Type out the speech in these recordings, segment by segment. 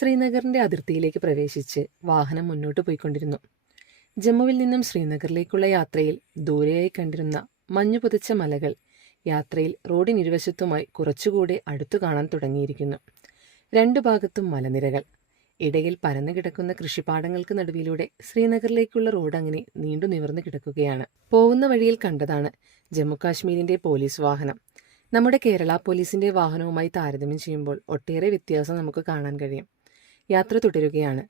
ശ്രീനഗറിന്റെ അതിർത്തിയിലേക്ക് പ്രവേശിച്ച് വാഹനം മുന്നോട്ട് പോയിക്കൊണ്ടിരുന്നു. ജമ്മുവിൽ നിന്നും ശ്രീനഗറിലേക്കുള്ള യാത്രയിൽ ദൂരെയായി കണ്ടിരുന്ന മഞ്ഞു പുതച്ച മലകൾ യാത്രയിൽ റോഡിനിരുവശത്തുമായി കുറച്ചുകൂടെ അടുത്തു കാണാൻ തുടങ്ങിയിരിക്കുന്നു. രണ്ടു ഭാഗത്തും മലനിരകൾ, ഇടയിൽ പരന്നു കിടക്കുന്ന കൃഷിപ്പാടങ്ങൾക്ക് നടുവിലൂടെ ശ്രീനഗറിലേക്കുള്ള റോഡ് അങ്ങനെ നീണ്ടു നിവർന്നു കിടക്കുകയാണ്. പോകുന്ന വഴിയിൽ കണ്ടതാണ് ജമ്മു കാശ്മീരിന്റെ പോലീസ് വാഹനം. നമ്മുടെ കേരള പോലീസിന്റെ വാഹനവുമായി താരതമ്യം ചെയ്യുമ്പോൾ ഒട്ടേറെ വ്യത്യാസം നമുക്ക് കാണാൻ കഴിയും. യാത്ര തുടരുകയാണ്.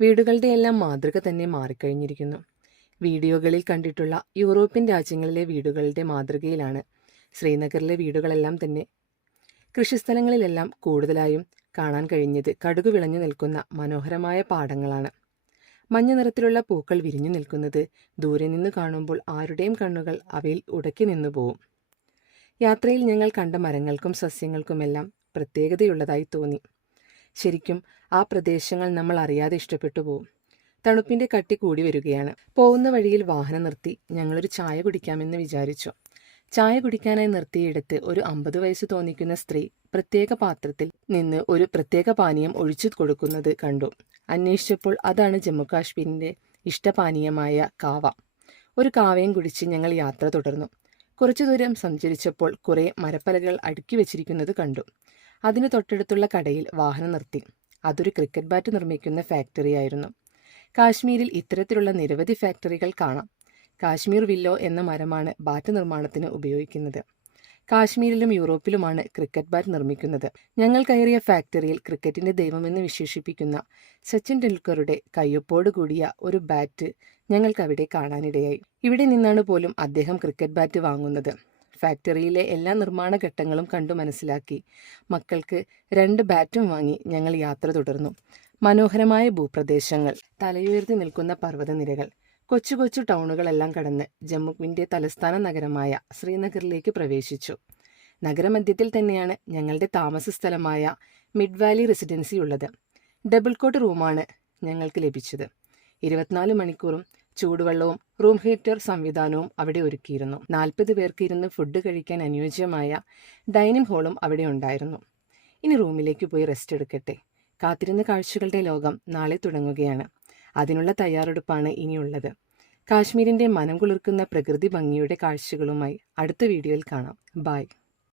വീടുകളുടെ എല്ലാം മാതൃക തന്നെ മാറിക്കഴിഞ്ഞിരിക്കുന്നു. വീഡിയോകളിൽ കണ്ടിട്ടുള്ള യൂറോപ്യൻ രാജ്യങ്ങളിലെ വീടുകളുടെ മാതൃകയിലാണ് ശ്രീനഗറിലെ വീടുകളെല്ലാം തന്നെ. കൃഷിസ്ഥലങ്ങളിലെല്ലാം കൂടുതലായും കാണാൻ കഴിഞ്ഞത് കടുകു വിളഞ്ഞു നിൽക്കുന്ന മനോഹരമായ പാടങ്ങളാണ്. മഞ്ഞ നിറത്തിലുള്ള പൂക്കൾ വിരിഞ്ഞു നിൽക്കുന്നത് ദൂരെ നിന്ന് കാണുമ്പോൾ ആരുടെയും കണ്ണുകൾ അവയിൽ ഉടക്കി നിന്നു പോവും. യാത്രയിൽ ഞങ്ങൾ കണ്ട മരങ്ങൾക്കും സസ്യങ്ങൾക്കുമെല്ലാം പ്രത്യേകതയുള്ളതായി തോന്നി. ശരിക്കും ആ പ്രദേശങ്ങൾ നമ്മൾ അറിയാതെ ഇഷ്ടപ്പെട്ടു പോവും. തണുപ്പിന്റെ കട്ടി കൂടി വരികയാണ്. പോകുന്ന വഴിയിൽ വാഹനം നിർത്തി ഞങ്ങളൊരു ചായ കുടിക്കാമെന്ന് വിചാരിച്ചു. ചായ കുടിക്കാനായി നിർത്തിയിടത്ത് ഒരു 50 വയസ്സ് തോന്നിക്കുന്ന സ്ത്രീ പ്രത്യേക പാത്രത്തിൽ നിന്ന് ഒരു പ്രത്യേക പാനീയം ഒഴിച്ചു കൊടുക്കുന്നത് കണ്ടു. അന്വേഷിച്ചപ്പോൾ അതാണ് ജമ്മു കാശ്മീരിന്റെ ഇഷ്ടപാനീയമായ കാവ. ഒരു കാവയും കുടിച്ച് ഞങ്ങൾ യാത്ര തുടർന്നു. കുറച്ചു ദൂരം സഞ്ചരിച്ചപ്പോൾ കുറെ മരപ്പലകൾ അടുക്കി വെച്ചിരിക്കുന്നത് കണ്ടു. അതിന് തൊട്ടടുത്തുള്ള കടയിൽ വാഹനം നിർത്തി. അതൊരു ക്രിക്കറ്റ് ബാറ്റ് നിർമ്മിക്കുന്ന ഫാക്ടറിയായിരുന്നു. കാശ്മീരിൽ ഇത്തരത്തിലുള്ള നിരവധി ഫാക്ടറികൾ കാണാം. കാശ്മീർ വില്ലോ എന്ന മരമാണ് ബാറ്റ് നിർമ്മാണത്തിന് ഉപയോഗിക്കുന്നത്. കാശ്മീരിലും യൂറോപ്പിലുമാണ് ക്രിക്കറ്റ് ബാറ്റ് നിർമ്മിക്കുന്നത്. ഞങ്ങൾ കയറിയ ഫാക്ടറിയിൽ ക്രിക്കറ്റിന്റെ ദൈവമെന്ന് വിശേഷിപ്പിക്കുന്ന സച്ചിൻ ടെണ്ടുൽക്കറുടെ കയ്യൊപ്പോട് കൂടിയ ഒരു ബാറ്റ് ഞങ്ങൾക്ക് അവിടെ കാണാനിടയായി. ഇവിടെ നിന്നാണ് പോലും അദ്ദേഹം ക്രിക്കറ്റ് ബാറ്റ് വാങ്ങുന്നത്. ഫാക്ടറിയിലെ എല്ലാ നിർമ്മാണ ഘട്ടങ്ങളും കണ്ടു മനസ്സിലാക്കി മക്കൾക്ക് 2 ബാറ്റും വാങ്ങി ഞങ്ങൾ യാത്ര തുടർന്നു. മനോഹരമായ ഭൂപ്രദേശങ്ങൾ, തലയുയർത്തി നിൽക്കുന്ന പർവ്വതനിരകൾ, കൊച്ചു കൊച്ചു ടൗണുകളെല്ലാം കടന്ന് ജമ്മുവിന്റെ തലസ്ഥാന നഗരമായ ശ്രീനഗറിലേക്ക് പ്രവേശിച്ചു. നഗരമധ്യത്തിൽ തന്നെയാണ് ഞങ്ങളുടെ താമസ സ്ഥലമായ മിഡ് വാലി റെസിഡൻസി ഉള്ളത്. ഡബിൾ കോട്ട് റൂമാണ് ഞങ്ങൾക്ക് ലഭിച്ചത്. 24 മണിക്കൂറും ചൂടുവെള്ളവും റൂം ഹീറ്റർ സംവിധാനവും അവിടെ ഒരുക്കിയിരുന്നു. 40 പേർക്ക് ഇരുന്ന് ഫുഡ് കഴിക്കാൻ അനുയോജ്യമായ ഡൈനിങ് ഹാളും അവിടെ ഉണ്ടായിരുന്നു. ഇനി റൂമിലേക്ക് പോയി റെസ്റ്റ് എടുക്കട്ടെ. കാത്തിരുന്ന കാഴ്ചകളുടെ ലോകം നാളെ തുടങ്ങുകയാണ്. അതിനുള്ള തയ്യാറെടുപ്പാണ് ഇനിയുള്ളത്. കാശ്മീരിന്റെ മനം കുളിർക്കുന്ന പ്രകൃതി ഭംഗിയുടെ കാഴ്ചകളുമായി അടുത്ത വീഡിയോയിൽ കാണാം. ബൈ.